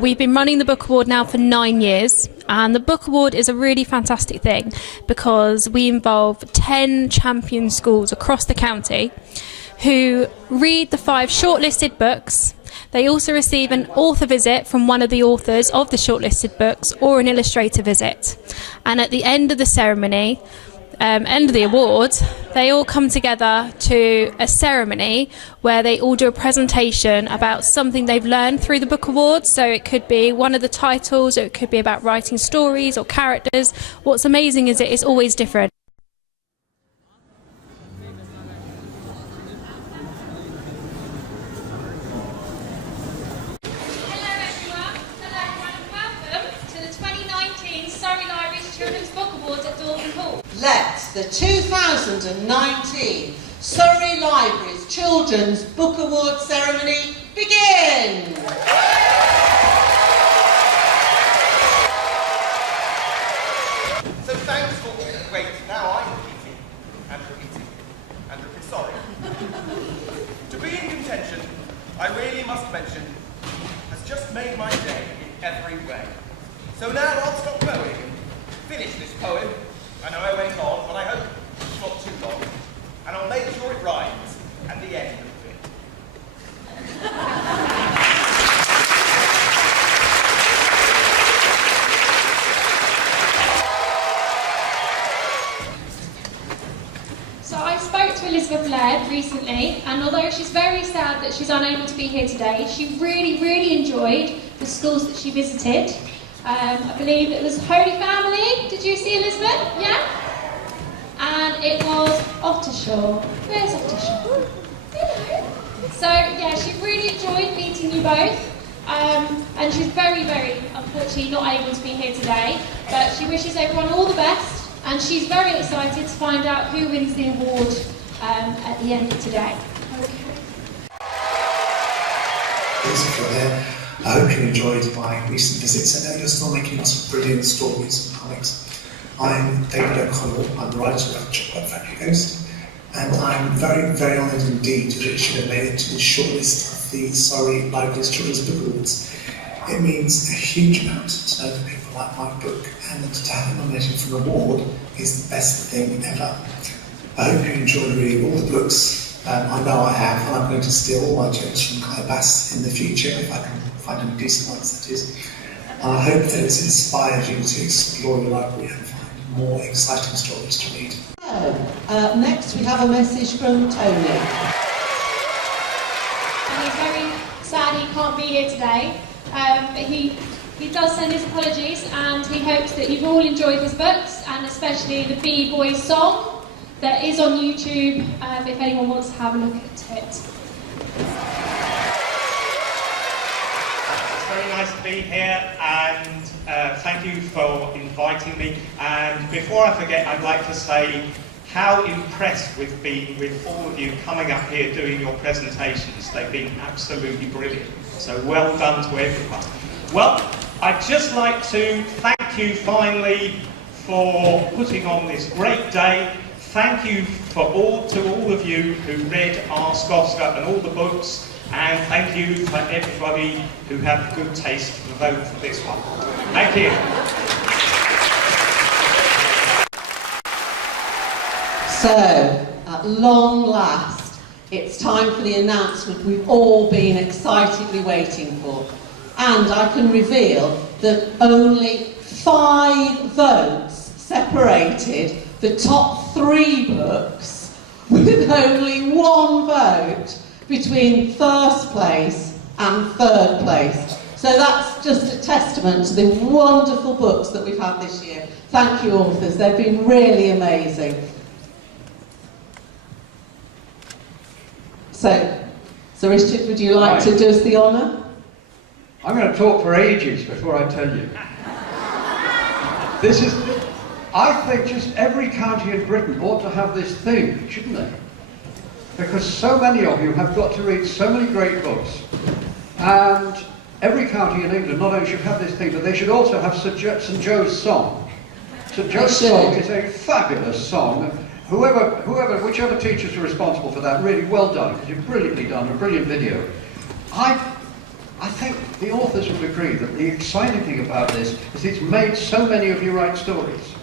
We've been running the Book Award now for 9 years, and the Book Award is a really fantastic thing because we involve 10 champion schools across the county who read the 5 shortlisted books. They also receive an author visit from one of the authors of the shortlisted books or an illustrator visit. And at the end of the ceremony, end of the award, they all come together to a ceremony where they all do a presentation about something they've learned through the Book Award. So it could be one of the titles, or it could be about writing stories or characters. What's amazing is it's always different. Hello everyone, and welcome to the 2019 Surrey Libraries Children's Book Awards at Dorking Halls. Let the 2019 Surrey Libraries Children's Book Award ceremony begin! So thanks for... Wait, now I'm repeating, and sorry. To be in contention, I really must mention, has just made my day in every way. So now I'll stop mowing and finish this poem. I know I went on, but I hope it's not too long. And I'll make sure it rhymes, and the end of it. So I spoke to Elizabeth Laird recently, and although she's very sad that she's unable to be here today, she really enjoyed the schools that she visited. I believe it was Holy Family. Did you see Elizabeth? Yeah? And it was Ottershaw. Where's Ottershaw? So yeah, she really enjoyed meeting you both. And she's very unfortunately not able to be here today, but she wishes everyone all the best, and she's very excited to find out who wins the award at the end of today. Okay. I hope you enjoyed my recent visits. I know you're still making some brilliant stories and comics. I'm David O'Connell, I'm the writer of Chocolate Factory Ghost, and I'm very honoured indeed that it should have made it to the shortlist of the Surrey Libraries Children's Book Awards. It means a huge amount to know that people like my book, and that to have it nominated for an award is the best thing ever. I hope you enjoyed reading all the books. I know I have, and I'm going to steal all my jokes from Kai Bass in the future, if I can find any decent ones, that is. And I hope that it's inspired you to explore the library and find more exciting stories to read. Next we have a message from Tony. And he's very sad he can't be here today, but he does send his apologies, and he hopes that you've all enjoyed his books, and especially the B-Boys song that is on YouTube, if anyone wants to have a look at it. It's very nice to be here, and thank you for inviting me. And before I forget, I'd like to say how impressed we've been with all of you coming up here doing your presentations. They've been absolutely brilliant. So well done to everyone. Well, I'd just like to thank you finally for putting on this great day. Thank you to all of you who read Ask Oscar and all the books, and thank you for everybody who had good taste to vote for this one. Thank you. So, at long last, it's time for the announcement we've all been excitedly waiting for. And I can reveal that only 5 votes separated the top 3 books, with only 1 vote between first place and third place. So that's just a testament to the wonderful books that we've had this year. Thank you, authors. They've been really amazing. So Richard, would you like to do us the honour? I'm going to talk for ages before I tell you. This is... I think just every county in Britain ought to have this thing, shouldn't they? Because so many of you have got to read so many great books. And every county in England not only should have this thing, but they should also have St Joe's song. St Joe's song is a fabulous song. Whichever teachers are responsible for that, really well done, because you've brilliantly done a brilliant video. I think the authors would agree that the exciting thing about this is it's made so many of you write stories.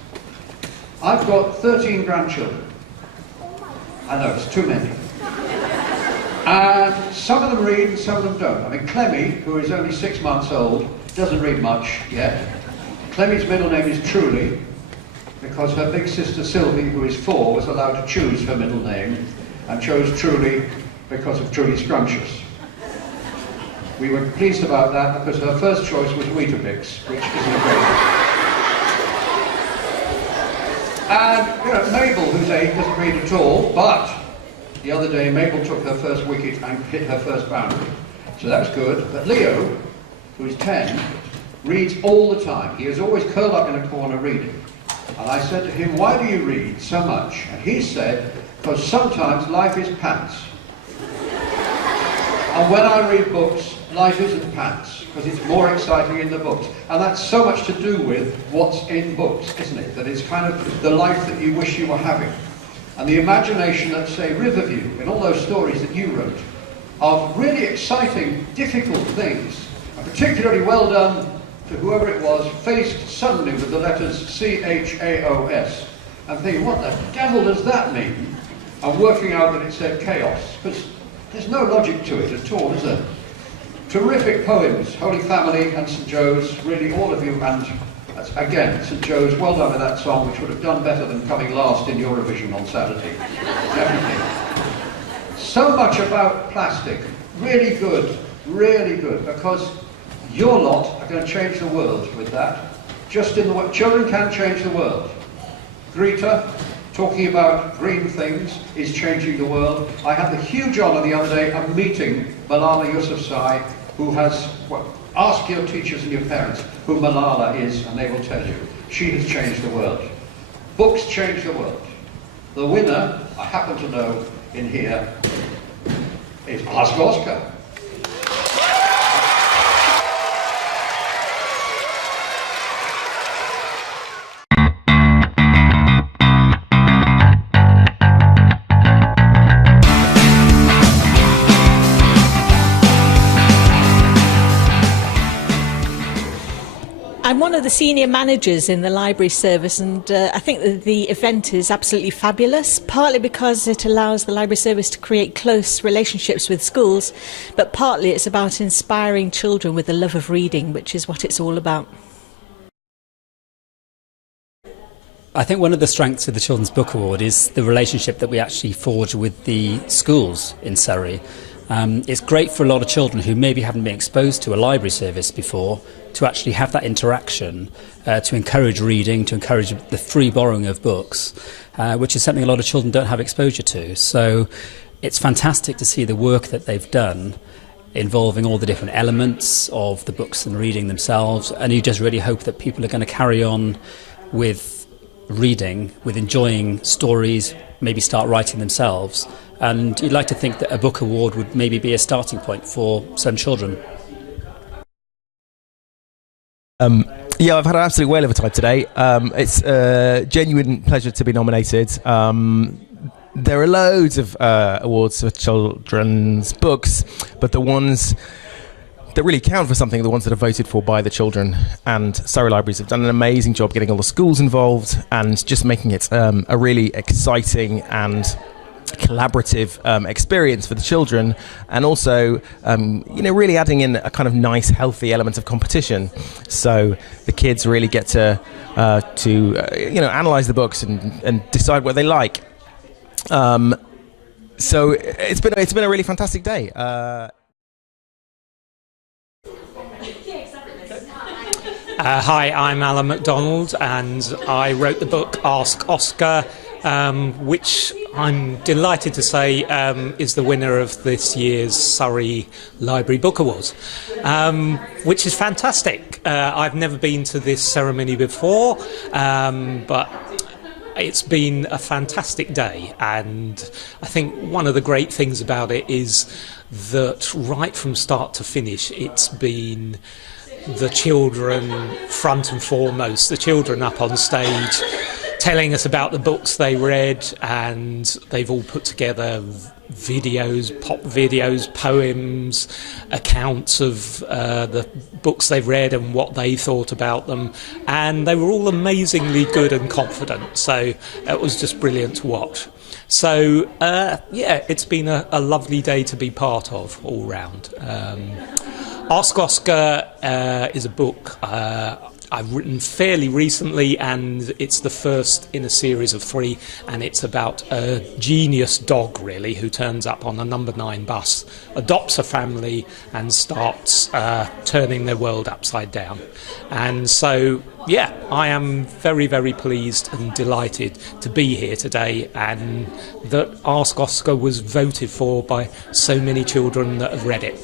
I've got 13 grandchildren. I know, it's too many. And some of them read and some of them don't. I mean, Clemmy, who is only 6 months old, doesn't read much yet. Clemmy's middle name is Truly, because her big sister Sylvie, who is 4, was allowed to choose her middle name, and chose Truly because of Truly Scrumptious. We were pleased about that because her first choice was Weetabix, which isn't a great one. And, you know, Mabel, who's 8, doesn't read at all, but the other day Mabel took her first wicket and hit her first boundary. So that was good. But Leo, who is 10, reads all the time. He is always curled up in a corner reading. And I said to him, why do you read so much? And he said, because sometimes life is pants. And when I read books, life isn't pants, because it's more exciting in the books. And that's so much to do with what's in books, isn't it? That it's kind of the life that you wish you were having. And the imagination that, say, Riverview, in all those stories that you wrote, of really exciting, difficult things, and particularly well done to whoever it was, faced suddenly with the letters C-H-A-O-S, and thinking, what the devil does that mean? And working out that it said chaos, because there's no logic to it at all, is there? Terrific poems, Holy Family and St. Joe's, really all of you, and again, St. Joe's, well done with that song, which would have done better than coming last in Eurovision on Saturday. Definitely. So much about plastic, really good, because your lot are going to change the world with that. Just in the way, children can change the world. Greta, talking about green things, is changing the world. I had the huge honour the other day of meeting Malala Yousafzai, who has, well, ask your teachers and your parents who Malala is, and they will tell you. She has changed the world. Books change the world. The winner, I happen to know in here, is Ask Oscar. I'm one of the senior managers in the library service, and I think that the event is absolutely fabulous, partly because it allows the library service to create close relationships with schools, but partly it's about inspiring children with the love of reading, which is what it's all about. I think one of the strengths of the Children's Book Award is the relationship that we actually forge with the schools in Surrey. It's great for a lot of children who maybe haven't been exposed to a library service before to actually have that interaction, to encourage reading, to encourage the free borrowing of books, which is something a lot of children don't have exposure to. So it's fantastic to see the work that they've done involving all the different elements of the books and reading themselves, and you just really hope that people are going to carry on with reading, with enjoying stories, maybe start writing themselves. And you'd like to think that a book award would maybe be a starting point for some children. Yeah, I've had an absolute whale of a time today. It's a genuine pleasure to be nominated. There are loads of awards for children's books, but the ones that really count for something are the ones that are voted for by the children. And Surrey Libraries have done an amazing job getting all the schools involved and just making it a really exciting and collaborative experience for the children, and also really adding in a kind of nice healthy element of competition, so the kids really get to analyze the books and decide what they like. So it's been a really fantastic day. Hi, I'm Alan MacDonald, and I wrote the book Ask Oscar, which I'm delighted to say is the winner of this year's Surrey Library Book Awards, which is fantastic. I've never been to this ceremony before, but it's been a fantastic day, and I think one of the great things about it is that right from start to finish it's been the children front and foremost, the children up on stage telling us about the books they read, and they've all put together videos, pop videos, poems, accounts of the books they've read and what they thought about them, and they were all amazingly good and confident, so it was just brilliant to watch. So it's been a lovely day to be part of all round. Ask Oscar is a book I've written fairly recently, and it's the first in a series of 3, and it's about a genius dog, really, who turns up on a number 9 bus, adopts a family, and starts turning their world upside down. And so, I am very, very pleased and delighted to be here today, and that Ask Oscar was voted for by so many children that have read it.